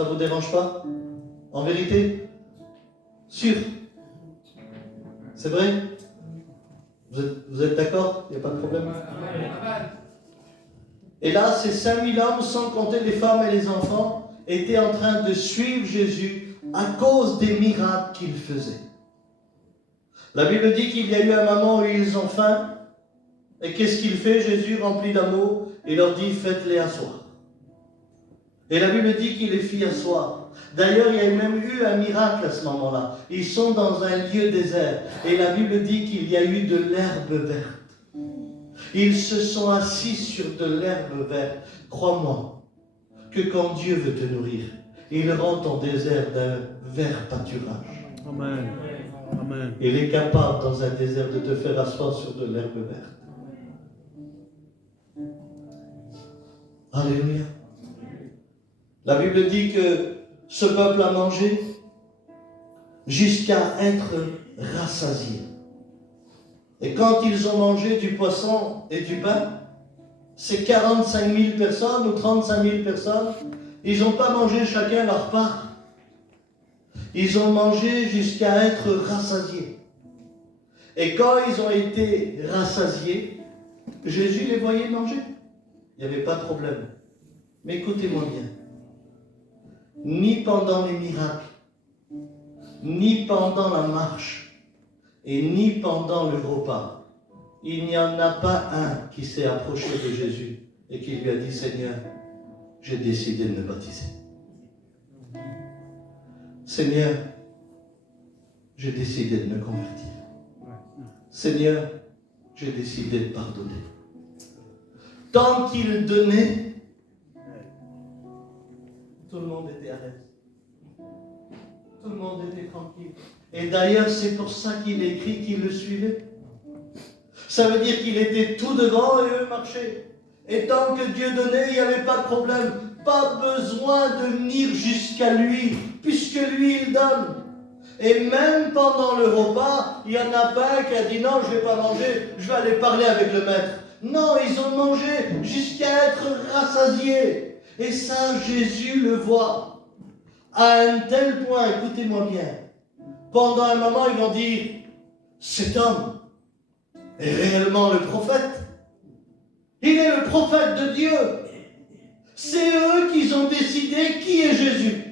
Ça ne vous dérange pas? En vérité? Sûr? C'est vrai? Vous êtes d'accord? Il n'y a pas de problème? Et là, ces 5000 hommes, sans compter les femmes et les enfants, étaient en train de suivre Jésus à cause des miracles qu'il faisait. La Bible dit qu'il y a eu un moment où ils ont faim. Et qu'est-ce qu'il fait, Jésus, rempli d'amour? Il leur dit, faites-les asseoir. Et la Bible dit qu'il les fit asseoir. D'ailleurs, il y a même eu un miracle à ce moment-là. Ils sont dans un lieu désert. Et la Bible dit qu'il y a eu de l'herbe verte. Ils se sont assis sur de l'herbe verte. Crois-moi que quand Dieu veut te nourrir, il rend ton désert d'un vert pâturage. Amen. Amen. Il est capable dans un désert de te faire asseoir sur de l'herbe verte. Alléluia. La Bible dit que ce peuple a mangé jusqu'à être rassasié. Et quand ils ont mangé du poisson et du pain, ces 45 000 personnes ou 35 000 personnes, ils n'ont pas mangé chacun leur part. Ils ont mangé jusqu'à être rassasiés. Et quand ils ont été rassasiés, Jésus les voyait manger. Il n'y avait pas de problème. Mais écoutez-moi bien. Ni pendant les miracles, ni pendant la marche, et ni pendant le repas, il n'y en a pas un qui s'est approché de Jésus et qui lui a dit, Seigneur, j'ai décidé de me baptiser. Seigneur, j'ai décidé de me convertir. Seigneur, j'ai décidé de pardonner. Tant qu'il donnait, tout le monde était à l'aise. Tout le monde était tranquille. Et d'ailleurs, c'est pour ça qu'il écrit qu'il le suivait. Ça veut dire qu'il était tout devant et eux marchaient. Et tant que Dieu donnait, il n'y avait pas de problème. Pas besoin de venir jusqu'à lui, puisque lui, il donne. Et même pendant le repas, il n'y en a pas un qui a dit non, je ne vais pas manger, je vais aller parler avec le maître. Non, ils ont mangé jusqu'à être rassasiés. Et ça, Jésus le voit. À un tel point, écoutez-moi bien, pendant un moment, ils vont dire, cet homme est réellement le prophète. Il est le prophète de Dieu. C'est eux qui ont décidé qui est Jésus.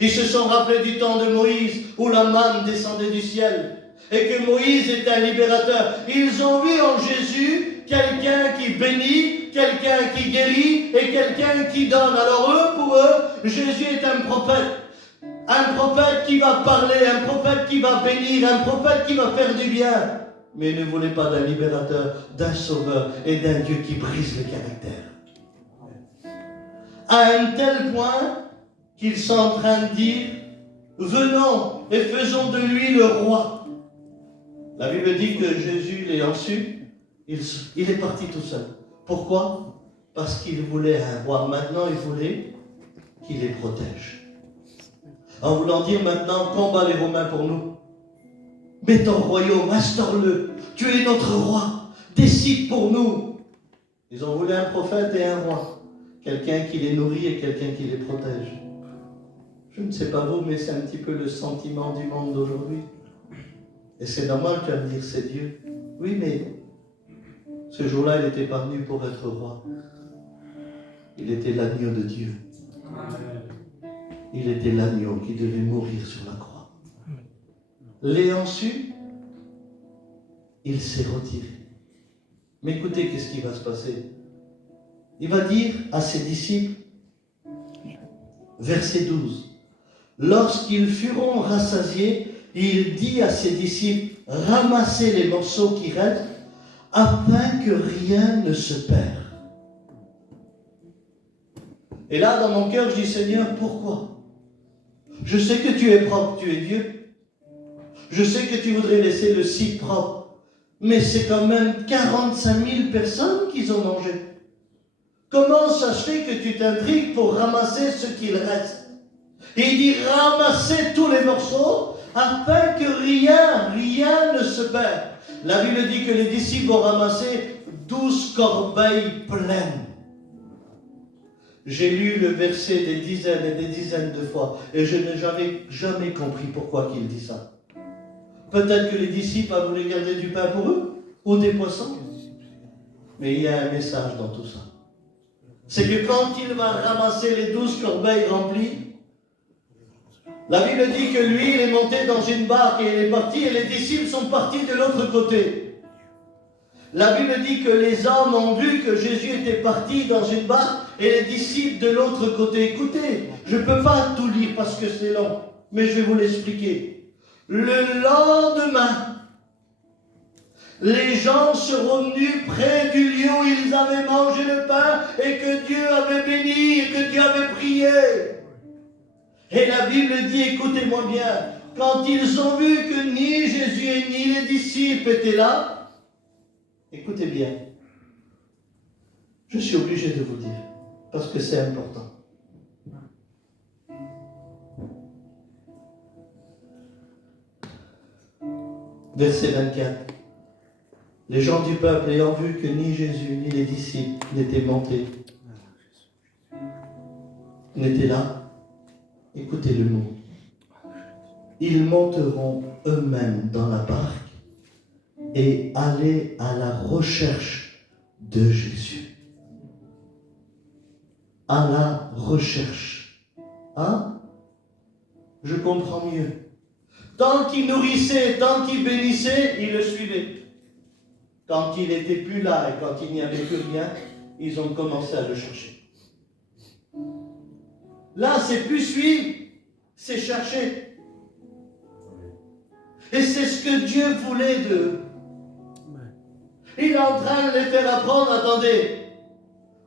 Ils se sont rappelés du temps de Moïse, où la manne descendait du ciel, et que Moïse était un libérateur. Ils ont vu en Jésus quelqu'un qui bénit, quelqu'un qui guérit, et quelqu'un qui donne. Alors eux, pour eux, Jésus est un prophète. Un prophète qui va parler, un prophète qui va bénir, un prophète qui va faire du bien. Mais ils ne voulaient pas d'un libérateur, d'un sauveur et d'un Dieu qui brise le caractère. À un tel point qu'ils sont en train de dire, venons et faisons de lui le roi. La Bible dit que Jésus, l'ayant su, il est parti tout seul. Pourquoi? Parce qu'il voulait un roi. Maintenant, il voulait qu'il les protège. En voulant dire maintenant, combat les Romains pour nous. Mets ton royaume, instaure-le. Tu es notre roi. Décide pour nous. Ils ont voulu un prophète et un roi. Quelqu'un qui les nourrit et quelqu'un qui les protège. Je ne sais pas vous, mais c'est un petit peu le sentiment du monde d'aujourd'hui. Et c'est normal qu'à me dire c'est Dieu. Oui, mais ce jour-là, il n'était pas venu pour être roi. Il était l'agneau de Dieu. Il était l'agneau qui devait mourir sur la croix. L'ayant su, il s'est retiré. Mais écoutez, qu'est-ce qui va se passer? Il va dire à ses disciples, verset 12, lorsqu'ils furent rassasiés, il dit à ses disciples, ramassez les morceaux qui restent, afin que rien ne se perde. Et là, dans mon cœur, je dis, Seigneur, pourquoi? Je sais que tu es propre, tu es Dieu. Je sais que tu voudrais laisser le site propre. Mais c'est quand même 45 000 personnes qui ont mangé. Comment ça se fait que tu t'intrigues pour ramasser ce qu'il reste? Et il dit, ramassez tous les morceaux afin que rien ne se perde. La Bible dit que les disciples ont ramassé 12 corbeilles pleines. J'ai lu le verset des dizaines et des dizaines de fois et je n'ai jamais compris pourquoi il dit ça. Peut-être que les disciples voulaient garder du pain pour eux ou des poissons. Mais il y a un message dans tout ça. C'est que quand il va ramasser les 12 corbeilles remplies, la Bible dit que lui, il est monté dans une barque et il est parti et les disciples sont partis de l'autre côté. La Bible dit que les hommes ont vu que Jésus était parti dans une barque et les disciples de l'autre côté. Écoutez, je ne peux pas tout lire parce que c'est long, mais je vais vous l'expliquer. Le lendemain, les gens seront venus près du lieu où ils avaient mangé le pain et que Dieu avait béni et que Dieu avait prié. Et la Bible dit, écoutez-moi bien, quand ils ont vu que ni Jésus ni les disciples étaient là, écoutez bien, je suis obligé de vous dire, parce que c'est important. Verset 24. Les gens du peuple ayant vu que ni Jésus ni les disciples n'étaient montés, n'étaient là, écoutez le mot. Ils monteront eux-mêmes dans la barque et aller à la recherche de Jésus. À la recherche. Hein? Je comprends mieux. Tant qu'il nourrissait, tant qu'il bénissait, ils le suivaient. Quand il n'était plus là et quand il n'y avait plus rien, ils ont commencé à le chercher. Là, c'est plus suivre, c'est chercher. Et c'est ce que Dieu voulait d'eux. Il est en train de les faire apprendre, attendez,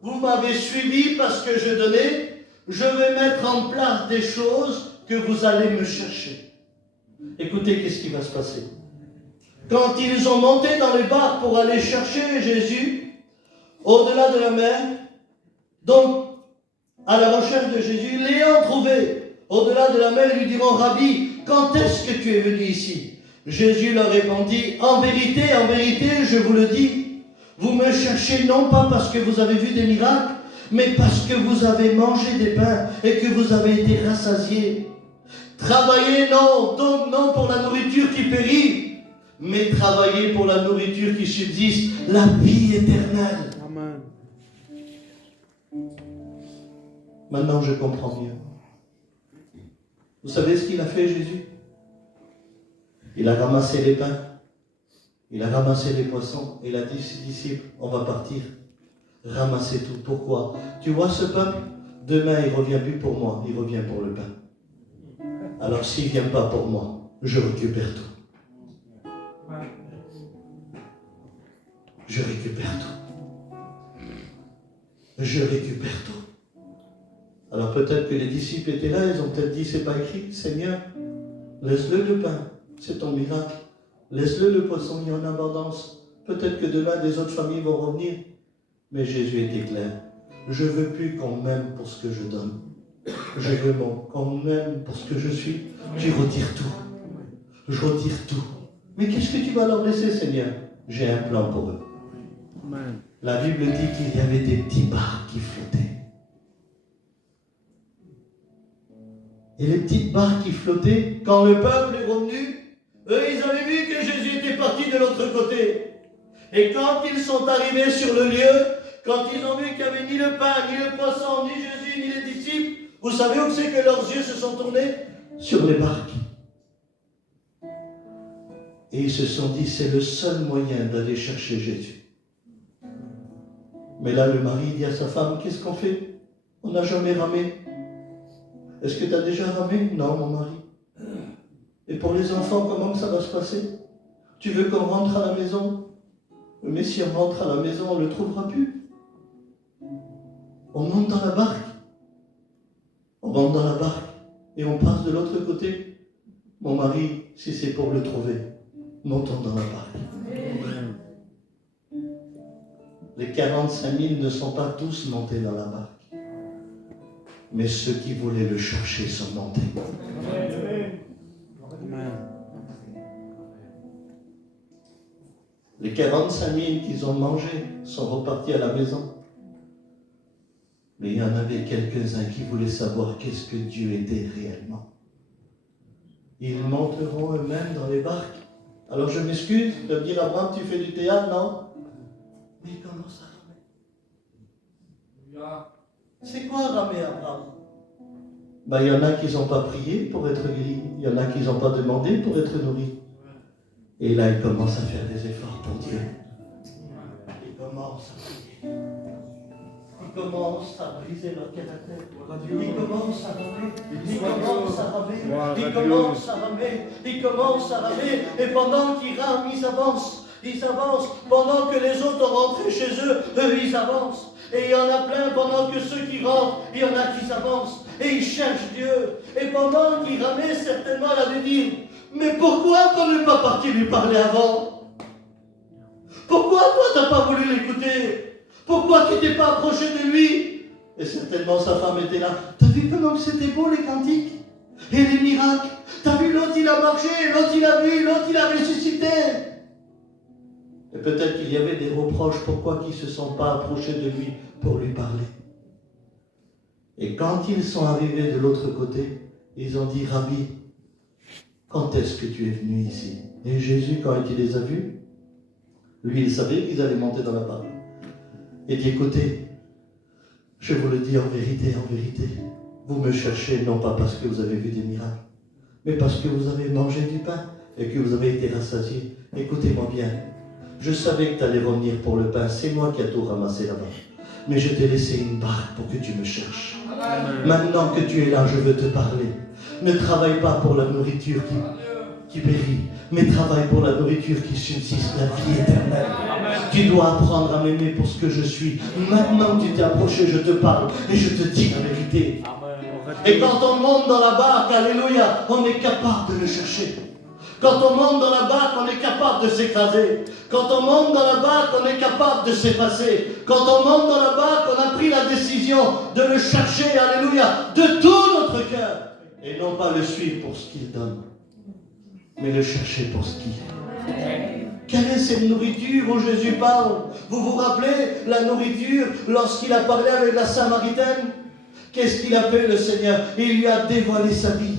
vous m'avez suivi parce que je donnais, je vais mettre en place des choses que vous allez me chercher. Écoutez, qu'est-ce qui va se passer? Quand ils ont monté dans les barques pour aller chercher Jésus, au-delà de la mer, donc à la recherche de Jésus, l'ayant trouvé au-delà de la mer, ils lui diront, Rabbi, quand est-ce que tu es venu ici? Jésus leur répondit, en vérité, je vous le dis, vous me cherchez non pas parce que vous avez vu des miracles, mais parce que vous avez mangé des pains et que vous avez été rassasiés. Travaillez donc non pour la nourriture qui périt, mais travaillez pour la nourriture qui subsiste, la vie éternelle. Amen. Maintenant, je comprends mieux. Vous savez ce qu'il a fait, Jésus? Il a ramassé les pains, il a ramassé les poissons, et il a dit à ses disciples, on va partir, ramassez tout. Pourquoi? Tu vois ce peuple? Demain, il ne revient plus pour moi, il revient pour le pain. Alors, s'il ne vient pas pour moi, je récupère tout. Je récupère tout. Je récupère tout. Alors peut-être que les disciples étaient là, ils ont peut-être dit, c'est pas écrit, Seigneur, laisse-le le pain, c'est ton miracle. Laisse-le le poisson, il y a en abondance. Peut-être que demain, des autres familles vont revenir. Mais Jésus était clair. Je ne veux plus qu'on m'aime pour ce que je donne. Je veux qu'on m'aime pour ce que je suis. Tu retires tout. Je retire tout. Mais qu'est-ce que tu vas leur laisser, Seigneur? J'ai un plan pour eux. Amen. La Bible dit qu'il y avait des petits barques qui flottaient. Et les petites barques qui flottaient, quand le peuple est revenu, eux, ils avaient vu que Jésus était parti de l'autre côté. Et quand ils sont arrivés sur le lieu, quand ils ont vu qu'il n'y avait ni le pain, ni le poisson, ni Jésus, ni les disciples, vous savez où c'est que leurs yeux se sont tournés? Sur les barques. Et ils se sont dit, c'est le seul moyen d'aller chercher Jésus. Mais là, le mari dit à sa femme, qu'est-ce qu'on fait? On n'a jamais ramé. Est-ce que tu as déjà ramé? Non, mon mari. Et pour les enfants, comment ça va se passer? Tu veux qu'on rentre à la maison? Mais si on rentre à la maison, on ne le trouvera plus. On monte dans la barque. On monte dans la barque et on passe de l'autre côté. Mon mari, si c'est pour le trouver, montons dans la barque. Amen. Les 45 000 ne sont pas tous montés dans la barque. Mais ceux qui voulaient le chercher sont montés. Amen. Les 45 000 qu'ils ont mangés sont repartis à la maison. Mais il y en avait quelques-uns qui voulaient savoir qu'est-ce que Dieu était réellement. Ils monteront eux-mêmes dans les barques. Alors je m'excuse de me dire, Abraham, tu fais du théâtre, non? Mais il commence à ramer. C'est quoi ramer, Abraham? Ben, il y en a qui n'ont pas prié pour être guéris. Il y en a qui n'ont pas demandé pour être nourris. Et là, ils commencent à faire des efforts pour Dieu. Ils commencent à prier. Ils commencent à briser leur caractère. Ils commencent à ramer. Ils commencent à ramer. Ils commencent à ramer. Ils commencent à ramer. Et pendant qu'ils rament, ils avancent. Ils avancent. Pendant que les autres ont rentré chez eux, eux, ils avancent. Et il y en a plein, pendant que ceux qui rentrent, il y en a qui s'avancent. Et ils cherchent Dieu. Et pendant qu'ils ramaient, certainement, elle avait dit, mais pourquoi qu'on n'est pas parti lui parler avant? Pourquoi toi, tu n'as pas voulu l'écouter? Pourquoi tu t'es pas approché de lui? Et certainement, sa femme était là. T'as vu comment c'était beau, les cantiques? Et les miracles? T'as vu, l'autre, il a marché, l'autre, il a vu, l'autre, il a ressuscité. Et peut-être qu'il y avait des reproches, pourquoi qu'ils ne se sont pas approchés de lui pour lui parler. Et quand ils sont arrivés de l'autre côté, ils ont dit, Rabbi, quand est-ce que tu es venu ici? Et Jésus, quand il les a vus, lui, il savait qu'ils allaient monter dans la barque. Il dit, écoutez, je vous le dis en vérité, vous me cherchez non pas parce que vous avez vu des miracles, mais parce que vous avez mangé du pain et que vous avez été rassasiés. Écoutez-moi bien, je savais que tu allais revenir pour le pain, c'est moi qui ai tout ramassé là-bas. Mais je t'ai laissé une barque pour que tu me cherches. Maintenant que tu es là, je veux te parler. Ne travaille pas pour la nourriture qui périt, mais travaille pour la nourriture qui subsiste, la vie éternelle. Tu dois apprendre à m'aimer pour ce que je suis. Maintenant que tu t'es approché, je te parle et je te dis la vérité. Et quand on monte dans la barque, alléluia, on est capable de le chercher. Quand on monte dans la barque, on est capable de s'écraser. Quand on monte dans la barque, on est capable de s'effacer. Quand on monte dans la barque, on a pris la décision de le chercher, alléluia, de tout notre cœur. Et non pas le suivre pour ce qu'il donne, mais le chercher pour ce qu'il est. Quelle est cette nourriture où Jésus parle? Vous vous rappelez la nourriture lorsqu'il a parlé avec la Samaritaine? Qu'est-ce qu'il a fait le Seigneur? Il lui a dévoilé sa vie.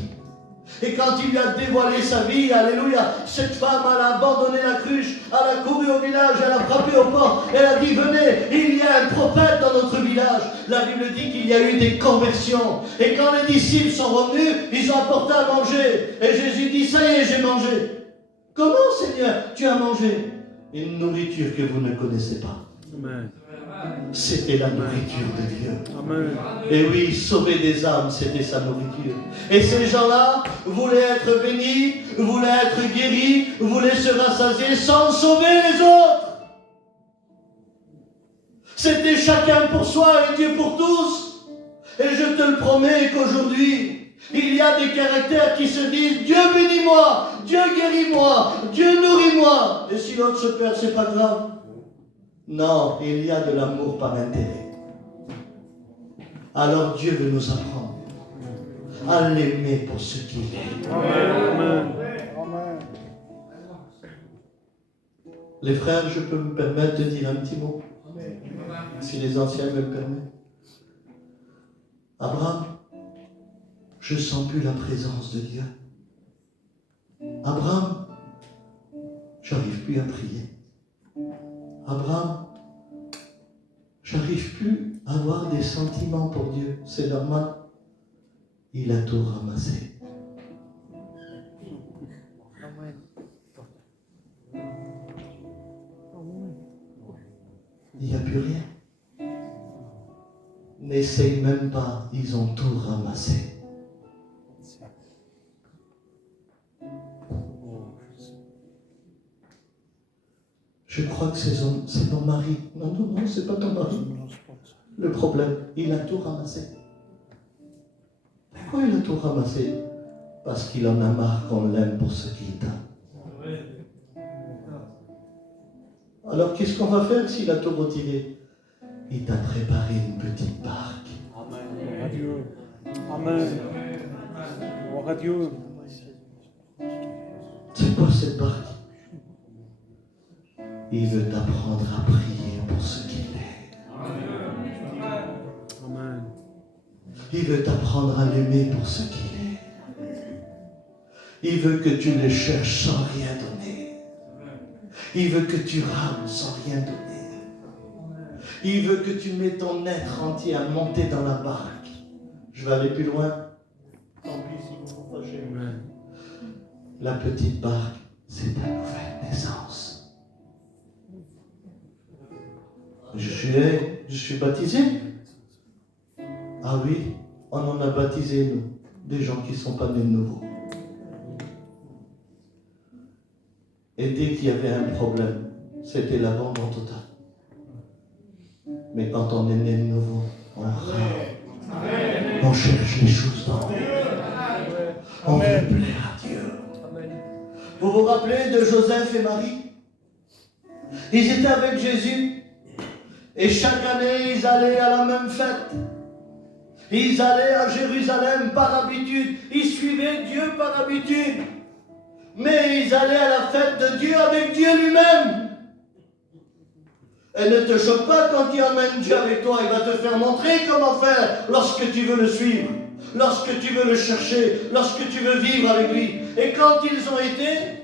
Et quand il lui a dévoilé sa vie, alléluia, cette femme, elle a abandonné la cruche, elle a couru au village, elle a frappé aux portes, elle a dit, venez, il y a un prophète dans notre village. La Bible dit qu'il y a eu des conversions. Et quand les disciples sont revenus, ils ont apporté à manger. Et Jésus dit, ça y est, j'ai mangé. Comment, Seigneur, tu as mangé? Une nourriture que vous ne connaissez pas. Amen. C'était la nourriture de Dieu. Amen. Et oui, sauver des âmes, c'était sa nourriture. Et ces gens-là voulaient être bénis, voulaient être guéris, voulaient se rassasier sans sauver les autres. C'était chacun pour soi et Dieu pour tous. Et je te le promets qu'aujourd'hui, il y a des caractères qui se disent, Dieu bénis-moi, Dieu guéris-moi, Dieu nourris-moi. Et si l'autre se perd, c'est pas grave. Non, il y a de l'amour par intérêt. Alors Dieu veut nous apprendre à l'aimer pour ce qu'il est. Amen. Les frères, je peux me permettre de dire un petit mot, si les anciens me le permettent. Abraham, je ne sens plus la présence de Dieu. Abraham, j'arrive plus à prier. Abraham, j'arrive plus à avoir des sentiments pour Dieu. C'est normal. Il a tout ramassé. Il n'y a plus rien. N'essaye même pas, ils ont tout ramassé. Je crois que c'est ton mari. Non, c'est pas ton mari. Le problème, il a tout ramassé. Pourquoi il a tout ramassé? Parce qu'il en a marre qu'on l'aime pour ce qu'il donne. Alors qu'est-ce qu'on va faire s'il a tout retiré? Il t'a préparé une petite barque. Amen. Amen. Gloire à Dieu. C'est quoi cette barque? Il veut t'apprendre à prier pour ce qu'il est. Amen. Il veut t'apprendre à l'aimer pour ce qu'il est. Il veut que tu le cherches sans rien donner. Il veut que tu rames sans rien donner. Il veut que tu mets ton être entier à monter dans la barque. Je vais aller plus loin. Tant pis si vous vous fâchez. La petite barque, c'est ta nouvelle naissance. Je suis baptisé. Ah oui, on en a baptisé, nous, des gens qui ne sont pas nés de nouveau. Et dès qu'il y avait un problème, c'était l'abandon total. Mais quand on est né de nouveau, on rame. On cherche les choses d'en haut. On veut plaire à Dieu. Vous vous rappelez de Joseph et Marie? Ils étaient avec Jésus. Et chaque année, ils allaient à la même fête. Ils allaient à Jérusalem par habitude. Ils suivaient Dieu par habitude. Mais ils allaient à la fête de Dieu avec Dieu lui-même. Et ne te choque pas quand il emmène Dieu avec toi. Il va te faire montrer comment faire lorsque tu veux le suivre, lorsque tu veux le chercher, lorsque tu veux vivre avec lui. Et quand ils ont été,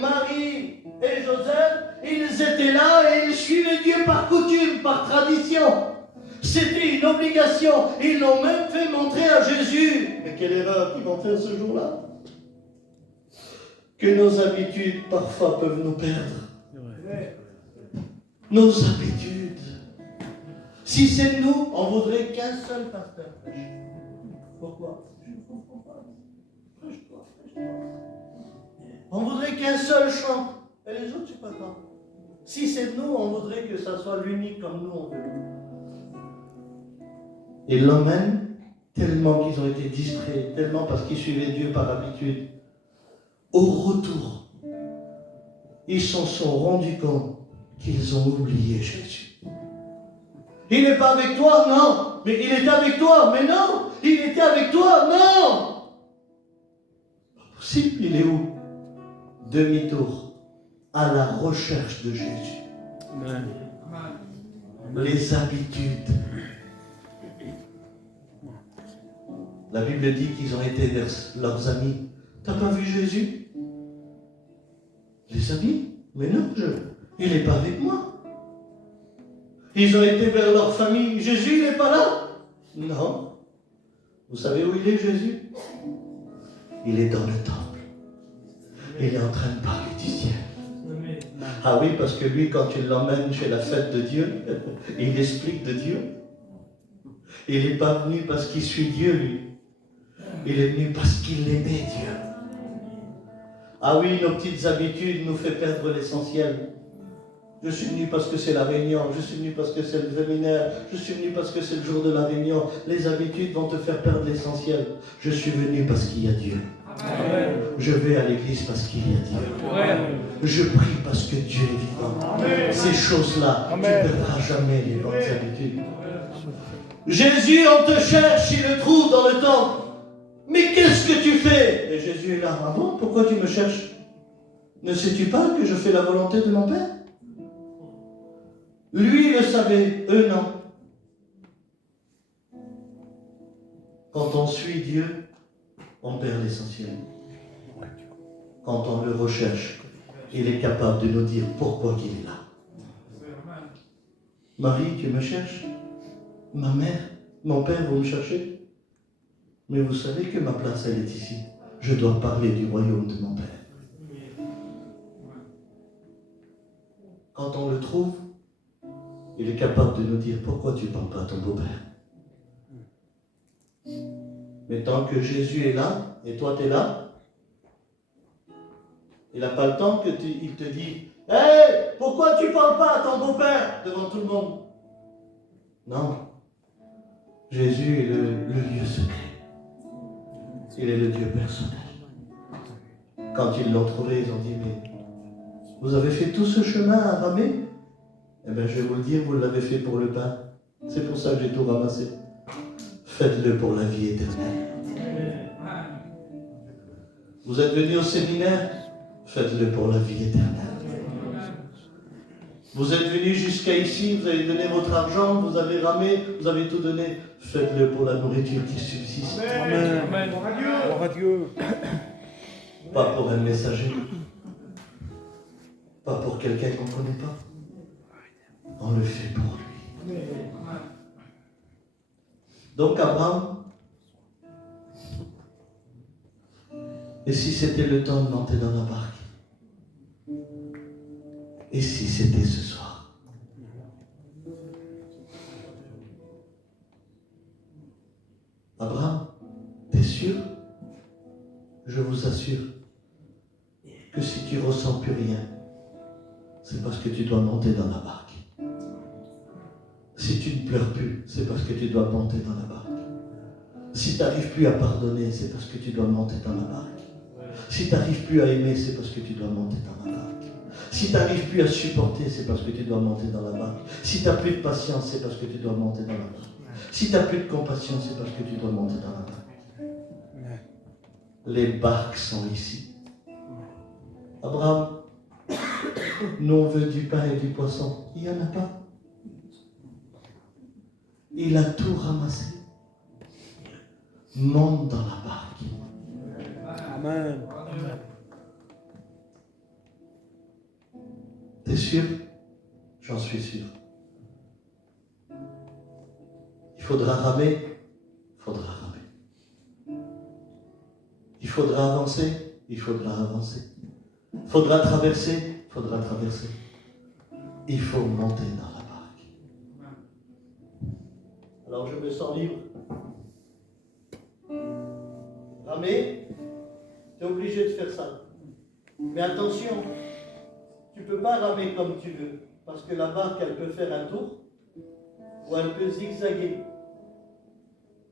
Marie et Joseph, ils étaient là et ils suivaient Dieu par coutume, par tradition. C'était une obligation. Ils l'ont même fait montrer à Jésus. Mais quelle erreur qu'ils vont faire ce jour-là. Que nos habitudes parfois peuvent nous perdre. Nos habitudes. Si c'est nous, on voudrait qu'un seul pasteur prêche. Pourquoi? Je ne comprends pas. Prêche-toi, prêche-toi. On voudrait qu'un seul chante. Et les autres, c'est pas grave. Si c'est nous, on voudrait que ça soit l'unique comme nous on veut. Ils l'emmènent tellement qu'ils ont été distraits, tellement parce qu'ils suivaient Dieu par habitude. Au retour, ils s'en sont rendus compte qu'ils ont oublié Jésus. Il n'est pas avec toi, non. Mais il est avec toi, mais non. Il était avec toi, non. Pas possible, il est où? Demi-tour, à la recherche de Jésus. Amen. Les habitudes. La Bible dit qu'ils ont été vers leurs amis. T'as pas vu Jésus? Les amis? Mais non, il n'est pas avec moi. Ils ont été vers leur famille. Jésus, il n'est pas là? Non. Vous savez où il est, Jésus? Il est dans le temple. Il est en train de parler du ciel. Ah oui, parce que lui, quand tu l'emmènes chez la fête de Dieu, il explique de Dieu. Il n'est pas venu parce qu'il suit Dieu, lui. Il est venu parce qu'il aimait Dieu. Ah oui, nos petites habitudes nous font perdre l'essentiel. Je suis venu parce que c'est la réunion, je suis venu parce que c'est le séminaire, je suis venu parce que c'est le jour de la réunion. Les habitudes vont te faire perdre l'essentiel. Je suis venu parce qu'il y a Dieu. Amen. Je vais à l'église parce qu'il y a Dieu. Amen. Je prie parce que Dieu est vivant. Amen. Ces choses-là, tu ne perdras jamais les bonnes habitudes. Jésus, on te cherche, il le trouve dans le temple. Mais qu'est-ce que tu fais? Et Jésus est là. Ah bon, pourquoi tu me cherches? Ne sais-tu pas que je fais la volonté de mon Père? Lui le savait, eux non. Quand on suit Dieu, on perd l'essentiel. Quand on le recherche, il est capable de nous dire pourquoi il est là. Marie, tu me cherches? Ma mère, mon père, vous me cherchez? Mais vous savez que ma place, elle est ici. Je dois parler du royaume de mon Père. Quand on le trouve, il est capable de nous dire pourquoi tu ne parles pas à ton beau-père. Mais tant que Jésus est là, et toi tu es là, il n'a pas le temps qu'il te dit « Hey, pourquoi tu ne parles pas à ton beau-père devant tout le monde ?» Non. Jésus est le lieu secret. Il est le Dieu personnel. Quand ils l'ont trouvé, ils ont dit, mais vous avez fait tout ce chemin à ramer? Eh bien, je vais vous le dire, vous l'avez fait pour le pain. C'est pour ça que j'ai tout ramassé. Faites-le pour la vie éternelle. Vous êtes venus au séminaire? Faites-le pour la vie éternelle. Vous êtes venus jusqu'à ici, vous avez donné votre argent, vous avez ramé, vous avez tout donné. Faites-le pour la nourriture qui subsiste. Amen. Gloire à Dieu. Pas pour un messager. Pas pour quelqu'un qu'on ne connaît pas. On le fait pour lui. Donc Abraham, et si c'était le temps de monter dans la barque? Et si c'était ce soir? Abraham, t'es sûr? Je vous assure que si tu ressens plus rien, c'est parce que tu dois monter dans la barque. Si tu ne pleures plus, c'est parce que tu dois monter dans la barque. Si tu n'arrives plus à pardonner, c'est parce que tu dois monter dans la barque. Si tu n'arrives plus à aimer, c'est parce que tu dois monter dans la barque. Si tu n'arrives plus à supporter, c'est parce que tu dois monter dans la barque. Si tu n'as plus de patience, c'est parce que tu dois monter dans la barque. Si tu n'as plus de compassion, c'est parce que tu dois monter dans la barque. Les barques sont ici. Abraham, nous on veut du pain et du poisson. Il n'y en a pas. Il a tout ramassé. Monte dans la barque. Amen. T'es sûr? J'en suis sûr. Il faudra ramer. Il faudra ramer. Il faudra avancer. Il faudra avancer. Il faudra traverser. Il faudra traverser. Il faut monter dans la barque. Alors je me sens libre. Ramer, tu es obligé de faire ça. Mais attention, tu ne peux pas ramer comme tu veux. Parce que la barque, elle peut faire un tour ou elle peut zigzaguer.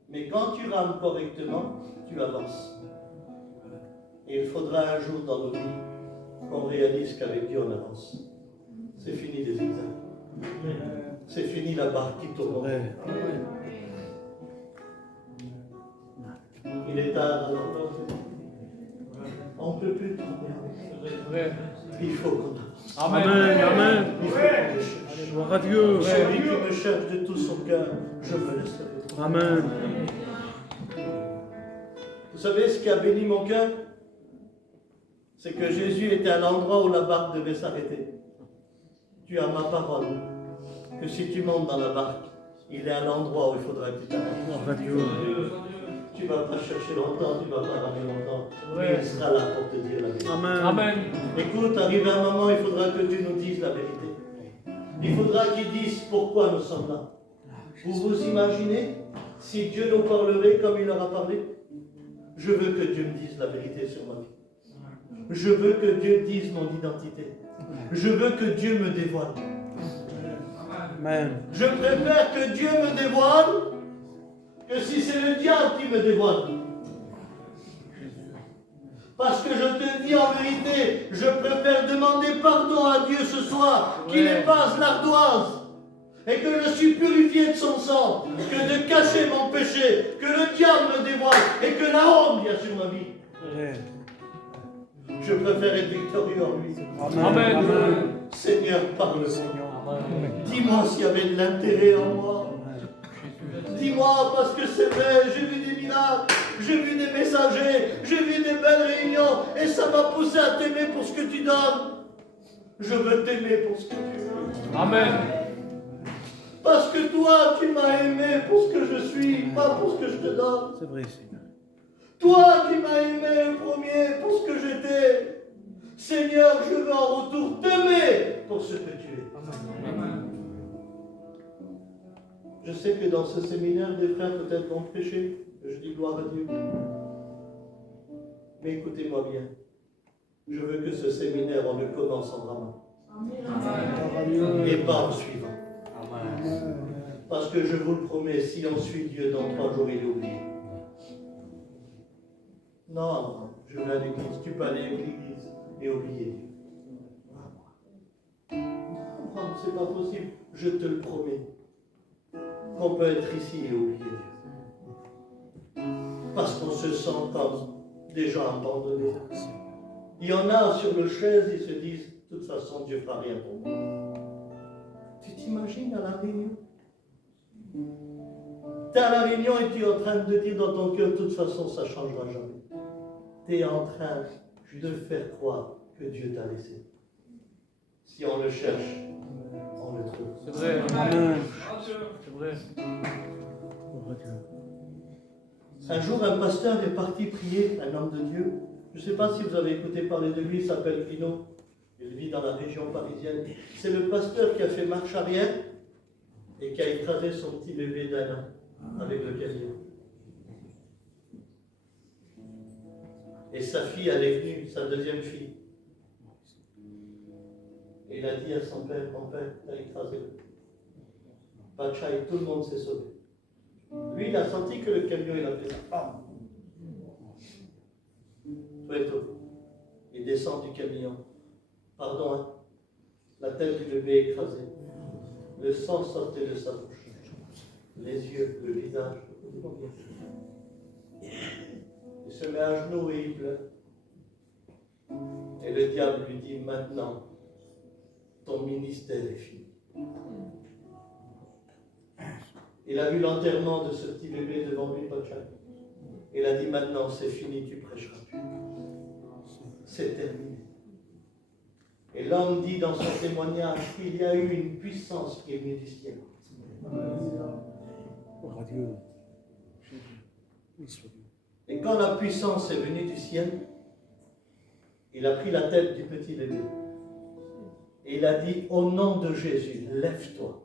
Mais quand tu rames correctement, tu avances. Et il faudra un jour dans nos vies qu'on réalise qu'avec Dieu on avance. C'est fini les zigzags. C'est fini la barque qui tourne. Il est tard, on ne peut plus tourner. Il faut qu'on avance. Amen. Amen. Il faut qu'on le cherche. Gloire à Dieu. Celui qui me cherche de tout son cœur, je me laisserai. Amen. Vous savez ce qui a béni mon cœur? C'est que Jésus était à l'endroit où la barque devait s'arrêter. Tu as ma parole, que si tu montes dans la barque, il est à l'endroit où il faudra que tu t'arrêtes. Gloire à Dieu. Tu ne vas pas chercher longtemps, tu ne vas pas ramer longtemps, mais il sera là pour te dire la vérité. Amen. Amen. Écoute, arrivé un moment, il faudra que Dieu nous dise la vérité. Il faudra qu'il dise pourquoi nous sommes là. Vous vous imaginez si Dieu nous parlerait comme il leur a parlé? Je veux que Dieu me dise la vérité sur ma vie. Je veux que Dieu dise mon identité. Je veux que Dieu me dévoile. Amen. Je préfère que Dieu me dévoile que si c'est le diable qui me dévoile. Parce que je te dis en vérité, je préfère demander pardon à Dieu ce soir, qu'il efface l'ardoise, et que je suis purifié de son sang, que de cacher mon péché, que le diable me dévoile, et que la honte vient sur ma vie. Je préfère être victorieux en lui. Amen. Amen. Seigneur, parle-moi. Dis-moi s'il y avait de l'intérêt en moi. Dis-moi, parce que c'est vrai, j'ai vu des miracles, j'ai vu des messagers, j'ai vu des belles réunions, et ça m'a poussé à t'aimer pour ce que tu donnes. Je veux t'aimer pour ce que tu veux. Amen. Parce que toi, tu m'as aimé pour ce que je suis, pas pour ce que je te donne. C'est vrai, Seigneur. Toi qui m'as aimé le premier pour ce que j'étais. Seigneur, je veux en retour t'aimer pour ce que tu es. Je sais que dans ce séminaire, des frères peut-être vont prêcher. Je dis gloire à Dieu. Mais écoutez-moi bien. Je veux que ce séminaire, on le commence en ramant. Et pas en suivant. Parce que je vous le promets, si on suit Dieu dans 3 jours, il est oublié. Non, je vais à l'église. Tu peux aller à l'église et oublier Dieu. Non, c'est pas possible. Je te le promets. Qu'on peut être ici et oublier Dieu. Parce qu'on se sent comme des gens abandonnés. Il y en a sur le chaise, ils se disent, de toute façon, Dieu ne fera rien pour moi. t'imagines à la réunion? Tu es à la réunion et tu es en train de dire dans ton cœur, de toute façon, ça ne changera jamais. Tu es en train de faire croire que Dieu t'a laissé. Si on le cherche, on le trouve. C'est vrai. Amen. C'est vrai. Un jour, un pasteur est parti prier, un homme de Dieu. Je ne sais pas si vous avez écouté parler de lui, il s'appelle Pino. Il vit dans la région parisienne. C'est le pasteur qui a fait marche arrière et qui a écrasé son petit bébé d'un an avec le camion. Et sa fille, elle est venue, sa deuxième fille. Et il a dit à son père, mon père, t'as écrasé. Pas de chai, tout le monde s'est sauvé. Lui, il a senti que le camion, il a fait ça. Bam. Tout est tout. Il descend du camion. Pardon, hein. La tête du bébé écrasée. Le sang sortait de sa bouche. Les yeux, le visage. Il se met à genoux et il pleure. Et le diable lui dit, maintenant, ton ministère est fini. Il a vu l'enterrement de ce petit bébé devant lui, Pachak. Il a dit, maintenant c'est fini, tu prêcheras plus. C'est terminé. Et l'homme dit dans son témoignage qu'il y a eu une puissance qui est venue du ciel. Et quand la puissance est venue du ciel, il a pris la tête du petit bébé. Et il a dit, au nom de Jésus, lève-toi.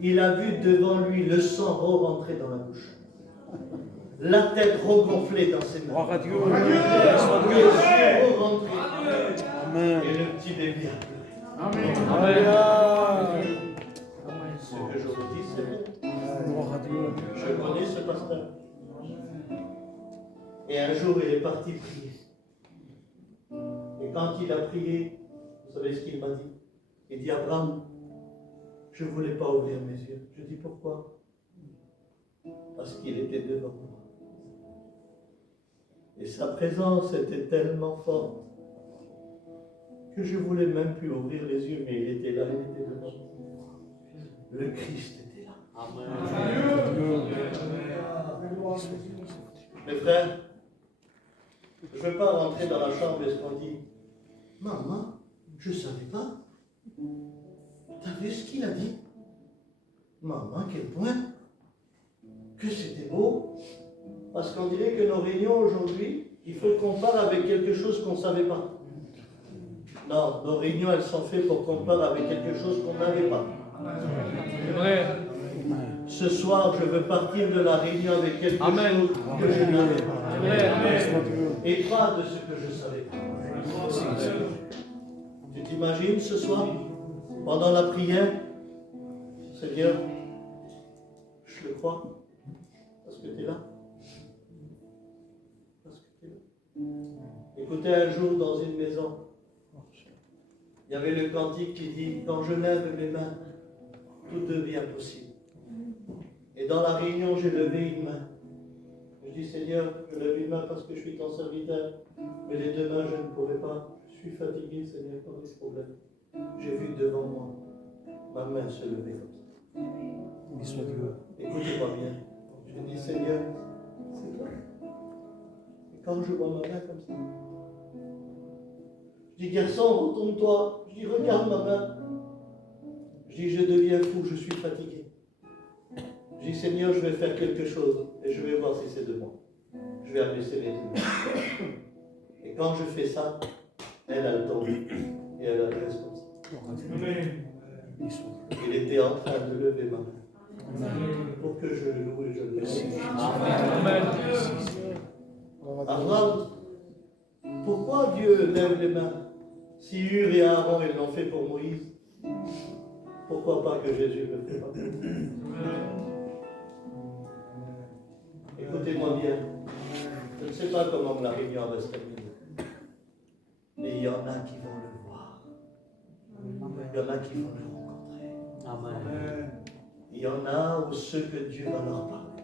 Il a vu devant lui le sang rentrer dans la bouche. La tête regonflée dans ses mains. Gloire à Dieu. Les yeux rentrés. Amen. Et le petit bébé a pleuré. Amen. Ce que je vous dis, c'est vrai. Gloire à Dieu. Je connais ce pasteur. Et un jour, il est parti prier. Et quand il a prié, vous savez ce qu'il m'a dit? Il dit, Abraham, je ne voulais pas ouvrir mes yeux. Je dis, pourquoi? Parce qu'il était devant moi. Et sa présence était tellement forte que je ne voulais même plus ouvrir les yeux, mais il était là, il était devant moi. Le Christ était là. Amen. Mes frères, je ne veux pas rentrer dans la chambre et ce qu'on dit, maman, je ne savais pas. Tu as vu ce qu'il a dit? Maman, quel point? Que c'était beau. Parce qu'on dirait que nos réunions aujourd'hui, il faut qu'on parle avec quelque chose qu'on ne savait pas. Non, nos réunions, elles sont faites pour qu'on parle avec quelque chose qu'on n'avait pas. C'est vrai. Ce soir, je veux partir de la réunion avec quelque chose que je n'avais pas. C'est vrai. Et pas de ce que je savais pas. Tu t'imagines ce soir, pendant la prière, Seigneur, je le crois, parce que tu es là. Parce que tu es là. Écoutez, un jour, dans une maison, il y avait le cantique qui dit, quand je lève mes mains, tout devient possible. Et dans la réunion, j'ai levé une main. Je dis, Seigneur, je lève une main parce que je suis ton serviteur, mais les deux mains, je ne pourrais pas. Je suis fatigué, Seigneur, pas de problème. J'ai vu devant moi ma main se lever comme ça. Écoutez-moi bien. Je dis, Seigneur, c'est toi. Et quand je vois ma main comme ça, je dis, garçon, retourne-toi. Je dis, regarde ma main. Je dis, je deviens fou, je suis fatigué. Je dis, Seigneur, je vais faire quelque chose et je vais voir si c'est de moi. Je vais abaisser les yeux. Et quand je fais ça, elle tombe et elle adresse comme ça. Il était en train de lever ma main pour que je le loue et je le bénisse. Abraham, pourquoi Dieu lève les mains? Si Hur et Aaron ils l'ont fait pour Moïse, pourquoi pas que Jésus le fait pas? Écoutez-moi bien, je ne sais pas comment la réunion va se terminer, mais il y en a qui vont le voir. Il y en a qui vont le rencontrer. Amen. Il y en a où ceux que Dieu va leur parler.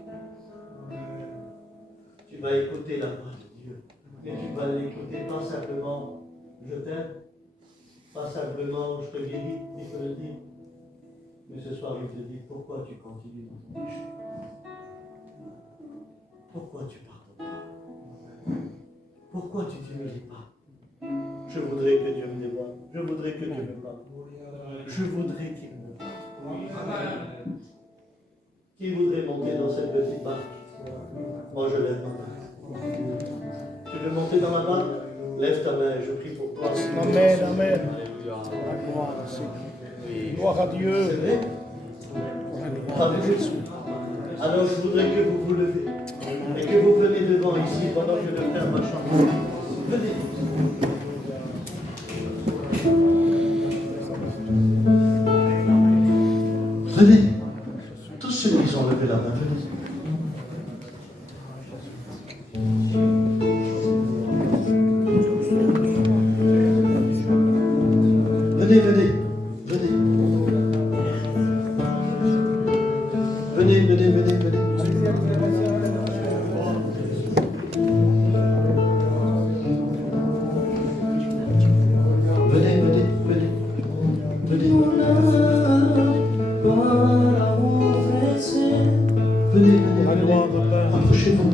Tu vas écouter la voix de Dieu, mais tu vas l'écouter pas simplement je t'aime, pas simplement je te guéris, il faut le dire, Mais ce soir, il te dit, pourquoi tu continues dans ton péché? Pourquoi tu pardonnes pas? Pourquoi tu ne t'humilies pas? Je voudrais que Dieu me dévoile. Je voudrais que Dieu me parle. Je voudrais qu'il me parle. Qui voudrait monter dans cette petite barque? Moi, je lève ma main. Tu veux monter dans ma barque? Lève ta main et je prie pour toi. Amen, amen. Gloire à Dieu. C'est vrai? Alléluia. Alors je voudrais que vous vous levez et que vous venez devant ici pendant que le frère va chanter. Venez. Venez. Tous ceux qui ont levé la main, venez. Venez, venez. Venez, venez, venez, venez. Venez, venez, venez. Venez. Venez, venez, approchez-vous.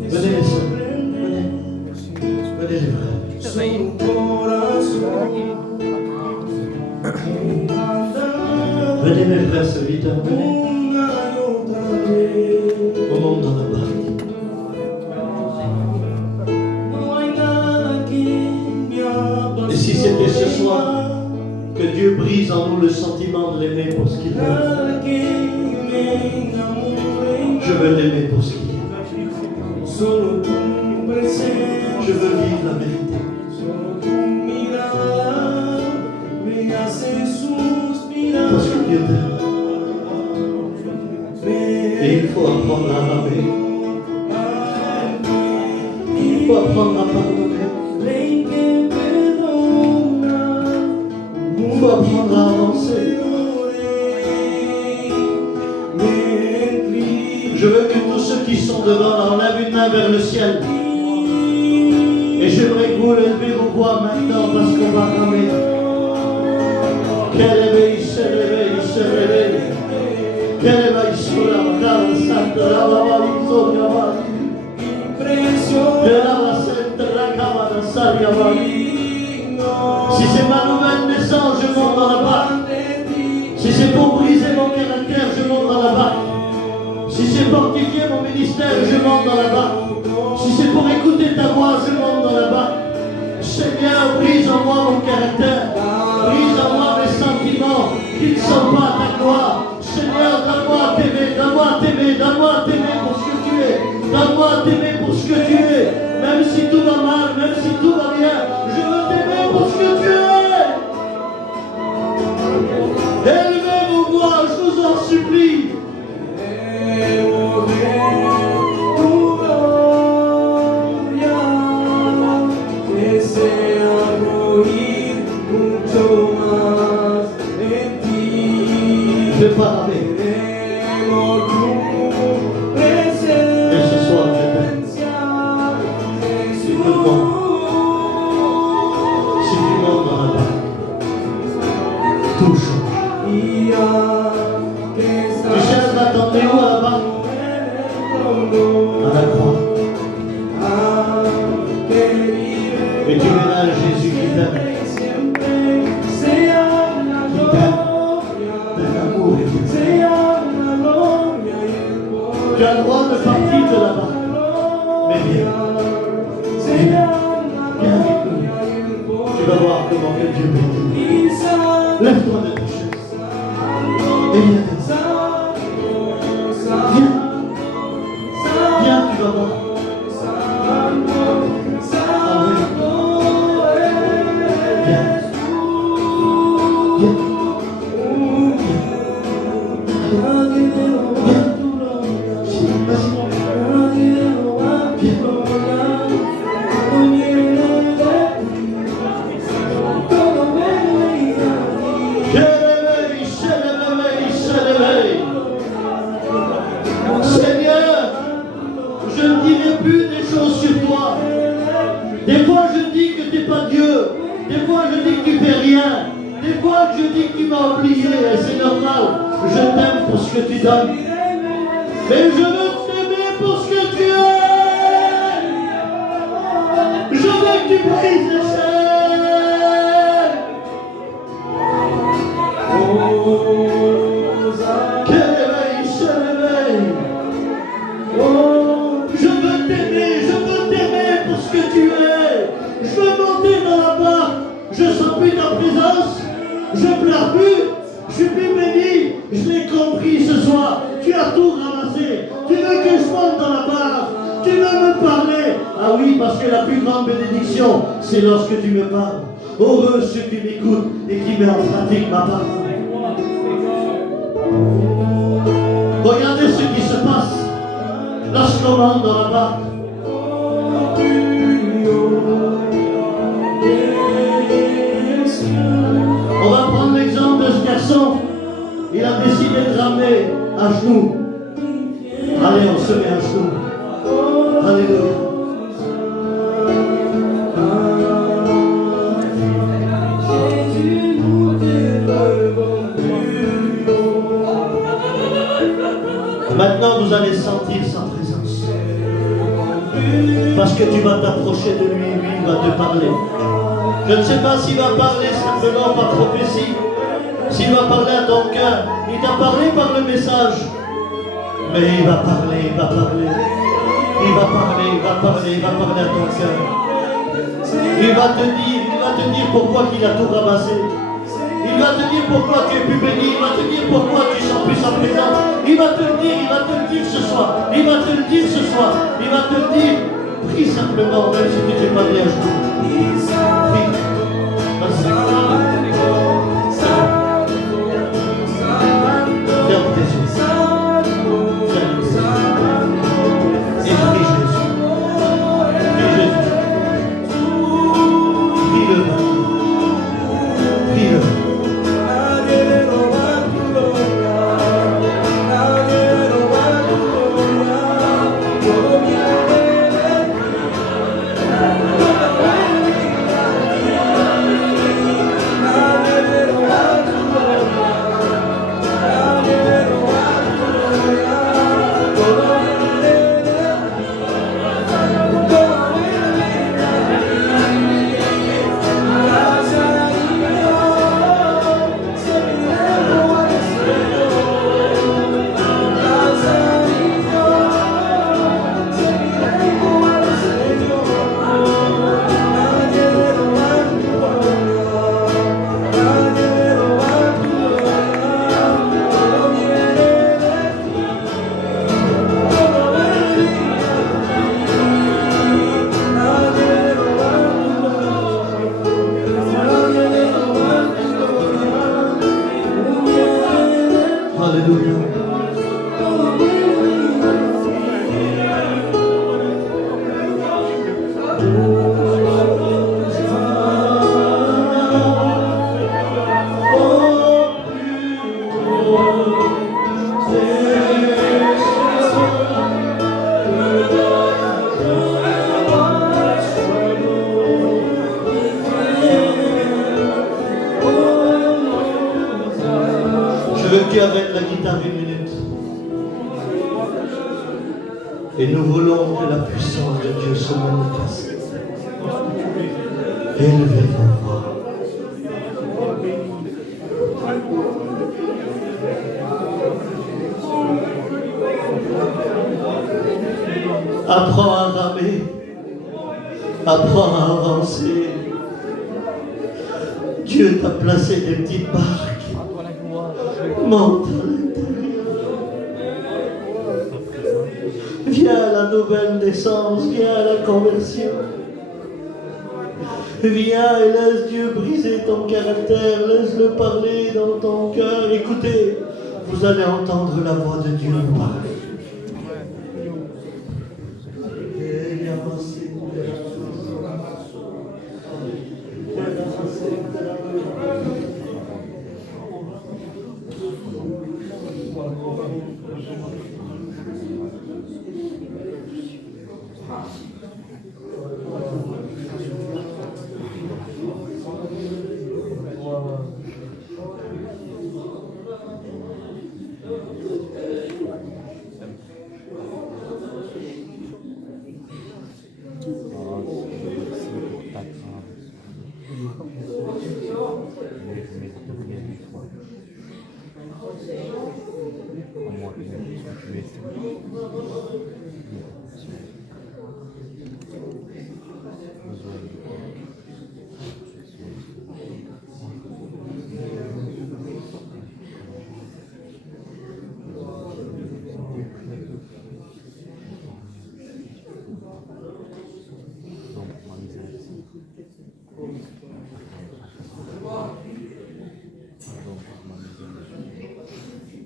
Venez les sœurs. Venez. Venez les frères. Venez mes frères serviteurs, venez. On monte dans la barque. Et si c'était ce soir que Dieu brise en nous le sentiment de l'aimer pour ce qu'il est, je veux l'aimer pour ce qu'il est. Je veux vivre la vérité. Parce que Dieu t'aime. Et il faut apprendre à aimer. Il faut apprendre à pardonner. Il faut apprendre à avancer. Je veux que tous ceux qui sont devant là, on lève une main vers le ciel. Et j'aimerais que vous levez vos voix maintenant parce qu'on va ramer. Quel éveil, se réveille, se réveille. Quel éveil sur la cara, santa, la baba, isonia, de la basette, la cabana, salia, si c'est ma nouvelle naissance, je monte dans la barque. Si c'est pour briser mon caractère, je monte dans la barque. Si c'est pour fortifier mon ministère, je monte dans la barque. Si c'est pour écouter ta voix, je monte dans la barque. Seigneur, brise en moi mon caractère. Brise en moi mes sentiments qui ne sont pas ta gloire. Seigneur, donne-moi à t'aimer, donne-moi à t'aimer, donne-moi à t'aimer pour ce que tu es. Donne-moi à t'aimer pour ce que tu es. Même si tout va mal, même si tout va bien, je veux t'aimer pour ce que tu es. Élevez vos voix, je vous en supplie. Je vais pas ramer. Et ce soir, je t'aime. Écoute-moi. Si tu montes dans la barque, tout change. Tu sais, elle va t'emmener où à la barque? À la croix. Et tu verras Jésus qui t'aime. Tu as le droit de partir de là-bas. Mais viens. Viens avec nous. Tu vas voir comment que Dieu bénit. Lève-toi de ta chaise. Et viens. Viens. Viens, tu vas voir. Amen. Viens. Viens. Des fois je dis que tu n'es pas Dieu. Des fois je dis que tu ne fais rien. Des fois fois que je dis que tu m'as oublié, et c'est normal, je t'aime pour ce que tu donnes. Mais je veux t'aimer pour ce que tu es. Je veux que tu brises les chaînes. Que l'éveil se réveille. Je veux t'aimer pour ce que tu es. Je veux monter dans la barque. Je sens plus ta présence. Je pleure plus. Je suis plus béni. Je l'ai compris ce soir. Tu as tout ramassé. Tu veux que je monte dans la barque. Tu veux me parler. Ah oui, parce que la plus grande bénédiction, c'est lorsque tu me parles. Heureux ceux qui m'écoutent et qui mettent en pratique ma parole. Regardez ce qui se passe lorsqu'on monte dans la barque. On va prendre l'exemple de ce garçon. Il a décidé de ramener à genoux. Allez, on se met à genoux. Alléluia. Maintenant, vous allez sentir sa présence. Parce que tu vas t'approcher de lui, lui va te parler. Je ne sais pas s'il va parler simplement par prophétie, s'il va parler à ton cœur. Il t'a parlé par le message. Mais il va parler, il va parler. Il va parler, il va parler, il va parler à ton cœur. Il va te dire pourquoi il a tout ramassé. Il va te dire pourquoi tu es plus béni. Il va te dire pourquoi tu sens plus sa présence. Il va te le dire ce soir. Il va te le dire ce soir. Il va te le dire. Prie simplement, même si tu n'es pas bien à genoux. Prie. Vas-y. Ferme tes yeux. Et prie Jésus. Prie Jésus. Prie-le. Prie-le. Avec la guitare une minute. Et nous voulons que la puissance de Dieu se manifeste. Élevez vos voix. Apprends à ramer. Apprends à avancer. Dieu t'a placé des petites barques. Monte à l'intérieur. Viens à la nouvelle naissance, viens à la conversion. Viens et laisse Dieu briser ton caractère, laisse-le parler dans ton cœur. Écoutez, vous allez entendre la voix de Dieu nous parler.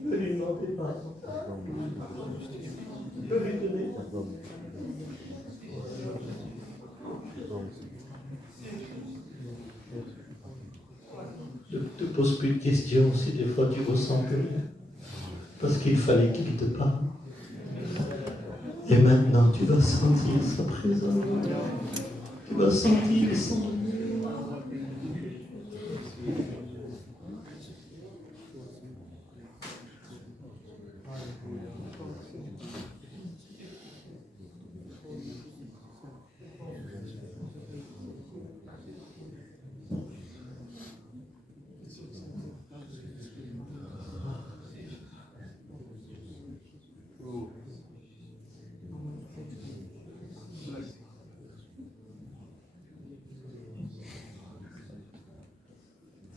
Ne lui demandez pas. Je vais lui donner. Ne te pose plus de questions si des fois tu ressens que rien. Parce qu'il fallait qu'il te parle. Et maintenant tu vas sentir sa présence. Tu vas sentir son amour.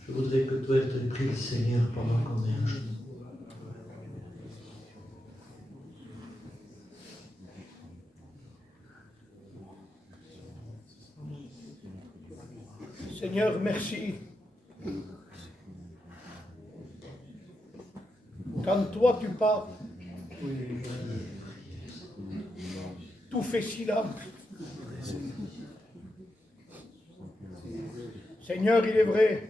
Je voudrais que toi tu pries le Seigneur pendant qu'on est à genoux. Seigneur, merci. Quand toi tu parles, tout fait silence. Seigneur, il est vrai,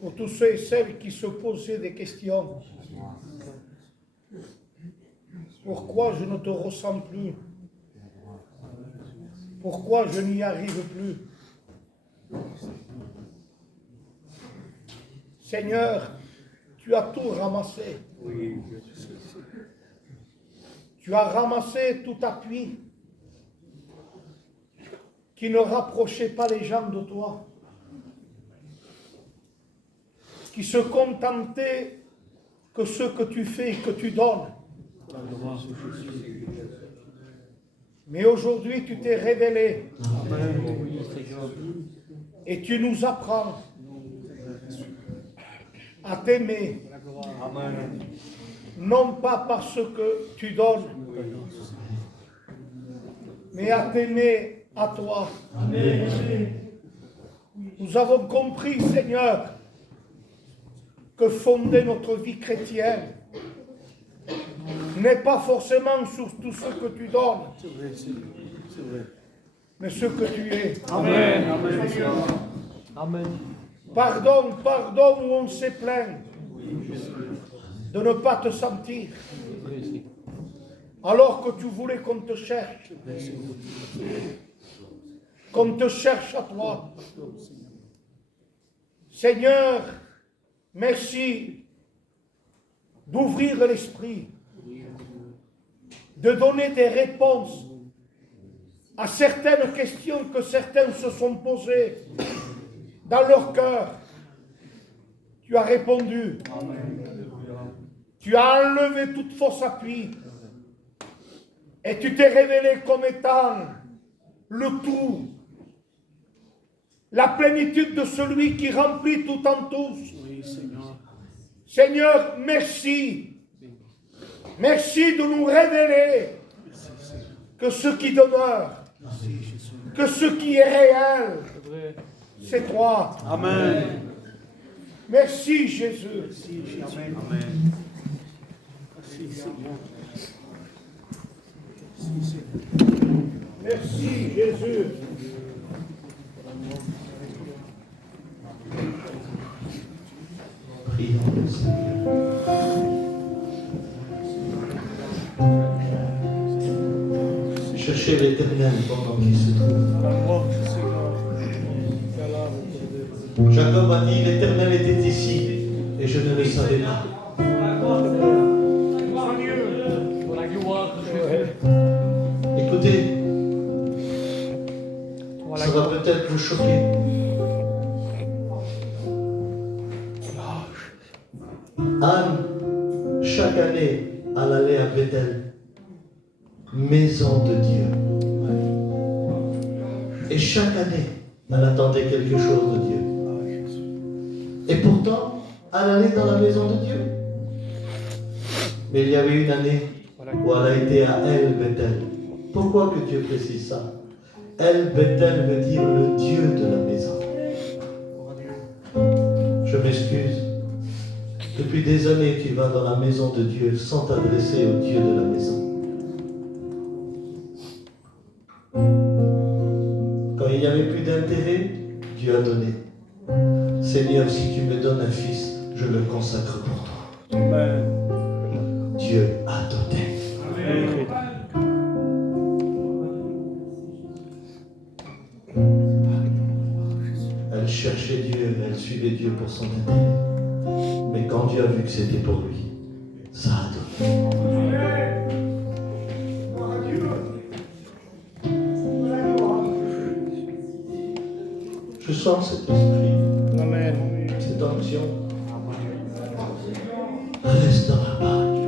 pour tous ceux et celles qui se posaient des questions, pourquoi je ne te ressens plus? Pourquoi je n'y arrive plus? Seigneur, tu as tout ramassé. Tu as ramassé tout appui qui ne rapprochait pas les gens de toi, qui se contentait que ce que tu fais et que tu donnes. Mais aujourd'hui, tu t'es révélé et tu nous apprends à t'aimer, non pas parce que tu donnes, mais à t'aimer à toi. Nous avons compris, Seigneur, que fonder notre vie chrétienne n'est pas forcément sur tout ce que tu donnes, mais ce que tu es. Amen. Amen. Pardon où on s'est plaint de ne pas te sentir, alors que tu voulais qu'on te cherche. Qu'on te cherche à toi. Seigneur, merci d'ouvrir l'esprit, de donner des réponses à certaines questions que certains se sont posées dans leur cœur. Tu as répondu. Tu as enlevé toute fausse appui et tu t'es révélé comme étant le tout, la plénitude de celui qui remplit tout en tous. Seigneur, merci. Merci de nous révéler que ce qui demeure, que ce qui est réel, c'est toi. Amen. Merci Jésus. Amen. Merci Jésus. Prions le Seigneur. Cherchez l'Éternel pendant qu'il se trouve. Jacob a dit, l'Éternel était ici et je ne le savais pas. Écoutez, ça va peut-être vous choquer. Anne chaque année, elle allait à Bethel, maison de Dieu. Et chaque année, elle attendait quelque chose de Dieu. Et pourtant, elle allait dans la maison de Dieu. Mais il y avait une année où elle a été à El Bethel. Pourquoi que Dieu précise ça? El Bethel veut dire le Dieu de la maison. Je m'excuse. Depuis des années, tu vas dans la maison de Dieu sans t'adresser au Dieu de la maison. Quand il n'y avait plus d'intérêt, Dieu a donné. Seigneur, si tu me donnes un fils, je le consacre pour toi. Amen. Dieu a donné. Amen. Elle cherchait Dieu, elle suivait Dieu pour son intérêt. Mais quand Dieu a vu que c'était pour lui, ça a donné. Je sens cet esprit, Amen. cette onction. Reste dans la barque.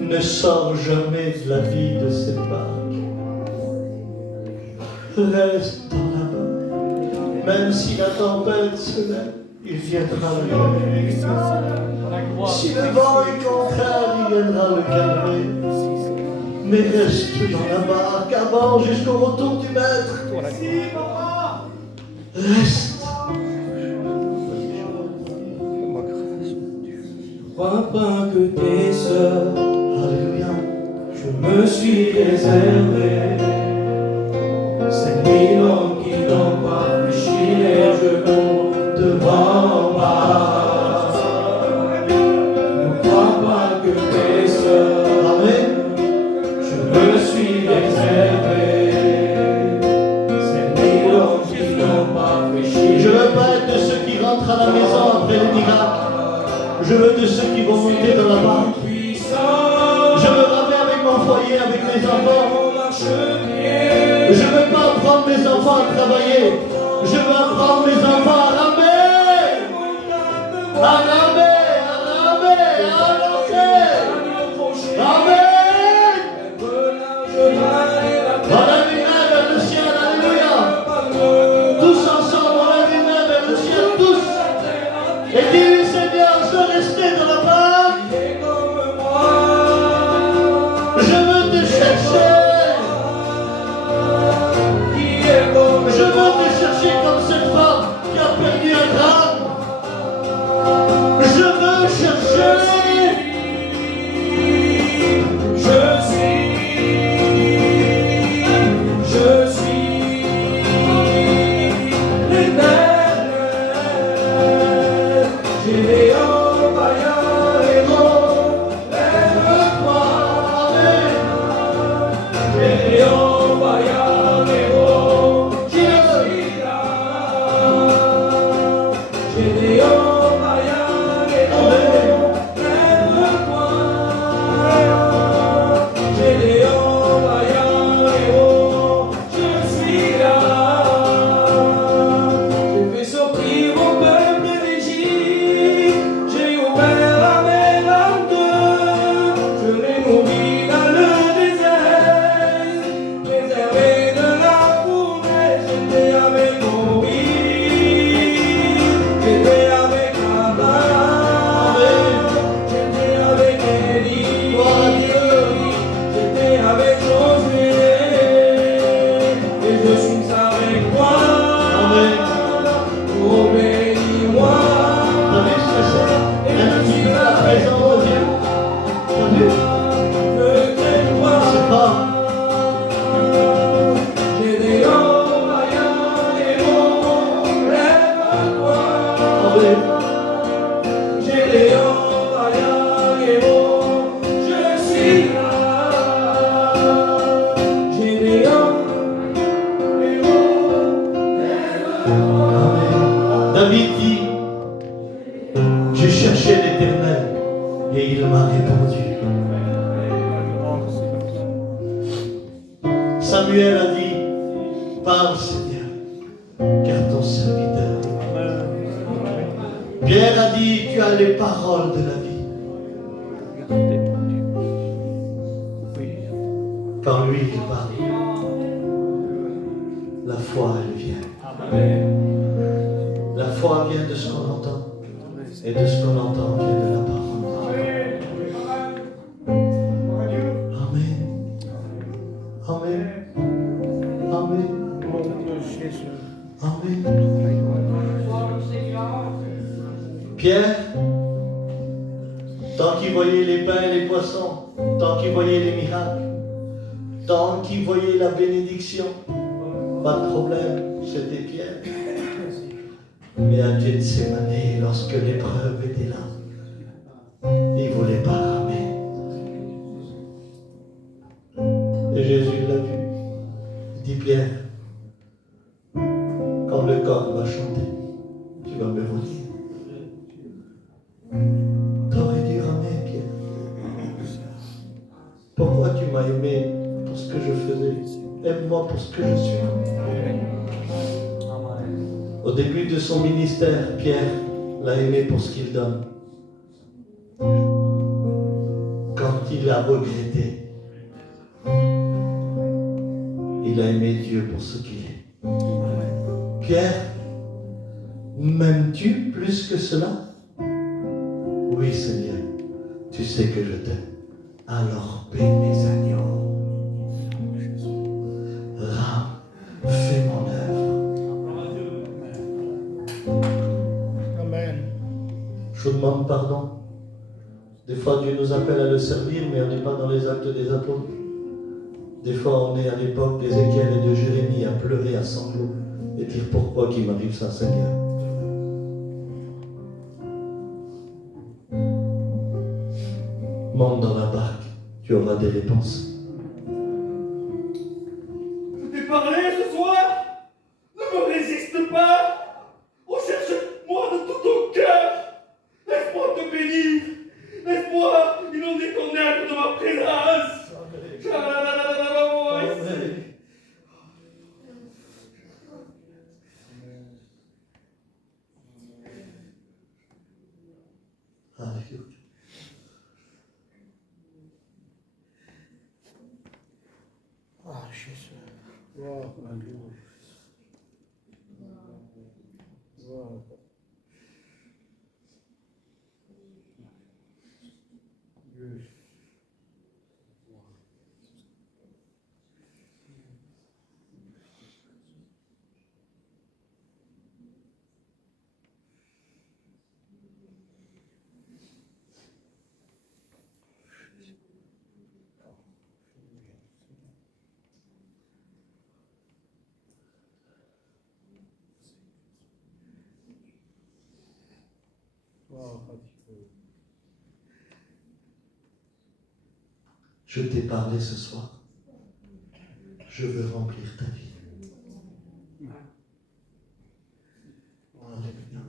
Ne sors jamais de la vie de cette barque. Reste dans la barque. Même si la tempête se lève, il viendra le calmer. Si le vent est contraire, il viendra le calmer. Mais reste dans la barque avant jusqu'au retour du maître. Reste. Crois pas que t'es seul, Alléluia. je me suis réservé. C'est mille hommes qui n'ont pas fléchi les genoux devant moi. Ne crois pas que t'es seul, Amen. je me suis réservé. C'est mille hommes qui n'ont pas fléchi. Je ne veux pas être de ceux qui rentrent à la maison après le miracle. Je veux de ceux qui vont monter dans la barque. Je veux ramener avec mon foyer, avec mes enfants. Je ne veux pas apprendre mes enfants à travailler. Je veux apprendre mes enfants à ramer. À ramer, à ramer, à avancer. Amen. On lève les mains vers le ciel, alléluia. Tous ensemble, on lève les mains vers le ciel, tous. Et dis-lui, Seigneur, je veux rester dans la barque. Je veux te chercher. Je veux te chercher comme cette femme qui a perdu un drame. Je veux chercher. Je suis l'éternel. Gédéon, vaillant héros, lève-toi. Gédéon, vaillant héros, je suis là. Gédéon, vaillant héros, lève-toi. Gédéon, vaillant héros, je suis là. J'ai fait sortir mon peuple d'Égypte, j'ai ouvert la mer en deux, je l'ai nourri dans le désert, préservé de la fournaise, j'étais avec Moïse, j'étais avec Abraham, j'étais avec Élie, j'étais avec Josué, et je suis avec toi. Oh, bénis-moi. T'as vu ce que c'est? Un petit peu la présence de Dieu. T'as vu? Ne crains pas. C'est pas. Gédéon, vaillant héros, lève-toi. Amen. Gédéon, vaillant héros, je suis là. Gédéon, héros, lève-toi. Amen. David dit, je cherchais l'Éternel et il m'a répondu. Samuel a dit, parle Seigneur, car ton serviteur. Pierre a dit, tu as les paroles de la vie. Quand lui, il parle, la foi, elle vient. La foi vient de ce qu'on entend. Et de ce qu'on entend vient de la parole. Amen. Amen. Amen. Amen. Pierre, tant qu'il voyait les pains et les poissons, tant qu'il voyait les miracles, tant qu'il voyait la bénédiction, pas de problème, c'était Pierre. Mais à Gethsemane, lorsque l'épreuve était là, il ne voulait pas ramer. Et Jésus l'a vu. Il dit, Pierre, quand le corps va chanter, tu vas me redire. T'aurais dû ramer, Pierre. Pourquoi tu m'as aimé pour ce que je faisais? Aime-moi pour ce que je suis. Au début de son ministère, Pierre l'a aimé pour ce qu'il donne. Quand il a regretté, il a aimé Dieu pour ce qu'il est. Pierre, m'aimes-tu plus que cela? Oui, Seigneur, tu sais que je t'aime. Alors paie mes agneaux. Rame, fais mon œuvre. Amen. Je vous demande pardon. Des fois, Dieu nous appelle à le servir, mais on n'est pas dans les actes des apôtres. Des fois, on est à l'époque d'Ézéchiel et de Jérémie à pleurer à sanglots et dire pourquoi qu'il m'arrive ça, Seigneur. Monte dans la barque, tu auras des réponses. Je t'ai parlé ce soir. Ne me résiste pas. Recherche-moi de tout ton cœur. Laisse-moi te bénir. Laisse-moi inonder ton âme de ma présence. Alléluia. Ah, Jésus. Wow. Wow. Je t'ai parlé ce soir. Je veux remplir ta vie. Alléluia.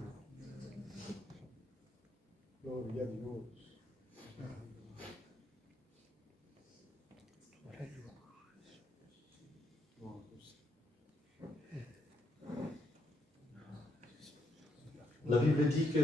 Gloria a Dios. La Bible dit que